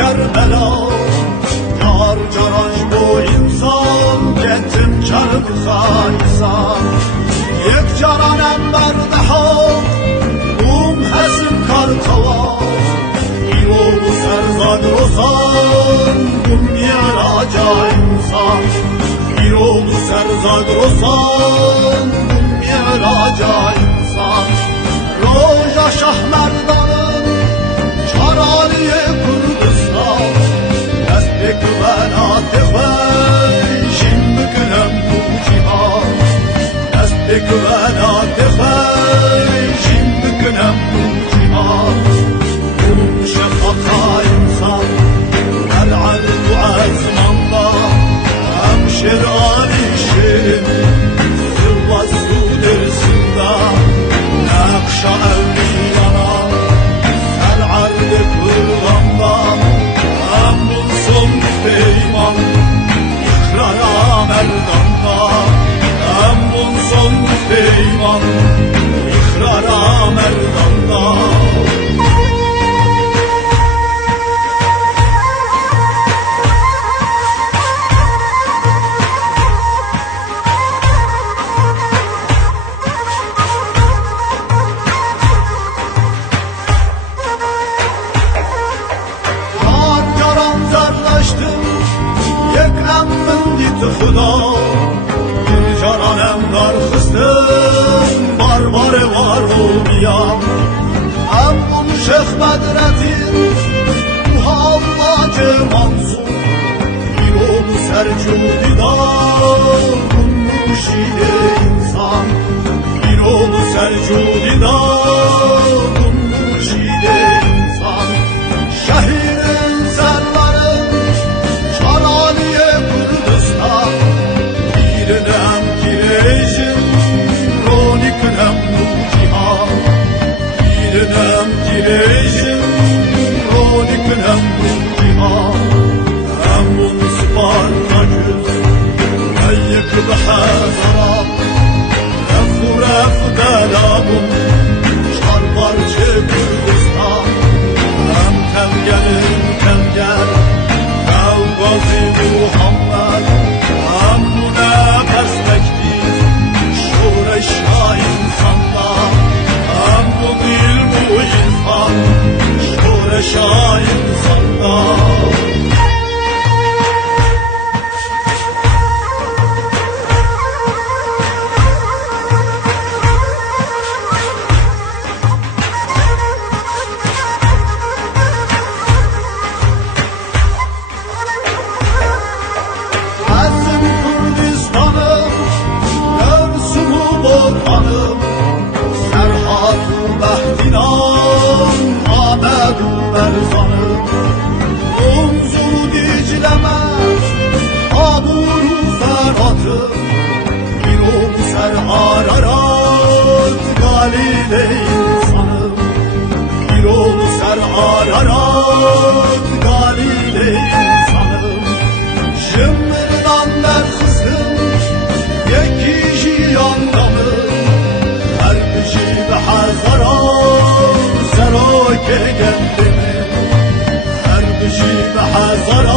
Kerbela Kar caraş bu insan Getim Kerbela insan Yek caranem berdeha Bum hesim kartava İlolu serzad rozan Bum yeraca insan İlolu serzad rozan Bum yeraca insan Roja Şahmerdan'ın Çaraliye Kurdistan Destbek benat Xeyşin bükünem bu cihan Destbek benat Xeyşin bükünem bu cihan Bum şefata insan El'al duaz manda Hemşir Ali şirin Zıvva su dersinde Nakşa evliyana El-Ardı kırganda Embul son peyman İkrara merdanda Embul son peyman İkrara merdanda Xuda bir cananem darxısdım Barbare var olmayan Hem bunu Şeyh Bedrettin Muhammad-ı Mansur Bir oğlu Sercudidar Mürşid-i insan Bir oğlu Sercudidar Mürşid-i insan Şehrin serverin Çaraliye Kurdistan Birinem kirejim Roniknem bu cihan Birinem kirejim Roniknem bu cihan Emun Spartaküs Eyyik bihazara Refu refu delabum Çarparçı Kurdistan Em temgelim temgel Gazi Muhammed Hem bu ne perspektif Şureşa insanda Hem bu dil bu irfan Şureşa insanda Serhat-ı Behtinan Ahmet-ı Berzanım Unzur-u Dicleme Abur-u Ferhatım Bir oğlu Serhararat Galile insanım Bir oğlu Serhararat Galile insanım Şimrdan derxısım Yekişi yandanım Hazara Seroke geldim Her bişi ve hazara